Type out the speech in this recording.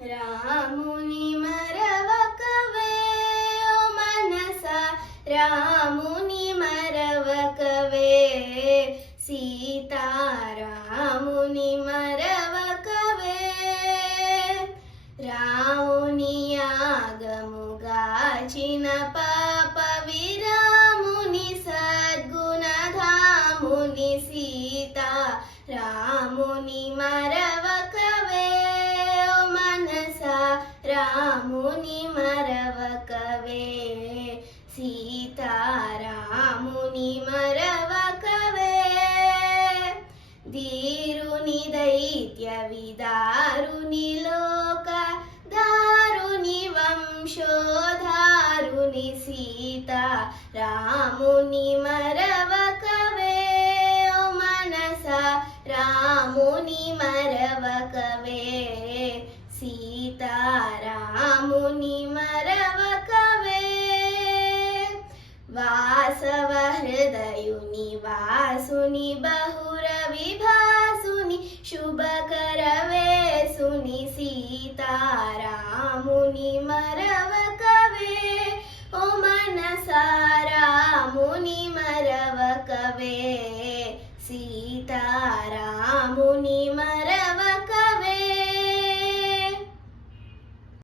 రాముని మరవకవే ఓ మనసా, రాముని మరవకవే సీతారాముని మరవకవే. రాముని యాగముగాచిన పాప విరాముని సద్గుణధాముని సీతా రాముని మరవకవే ఓ మనసా, రాముని మరవకవే సీతారాముని మరవకవే. ధీరుని దైత్య విదారుని లోక దారుని వంశోధారుని సీతా రాముని మరవకవే ఓ మనసా, రాముని మరవకవే సీతారాముని మరవకవే. వాసవ హృదయుని వాసుని బహుర విభాసుని శుభకరవేసుని సీతారాముని మరవకవే ఓ మనసా, రాముని మరవకవే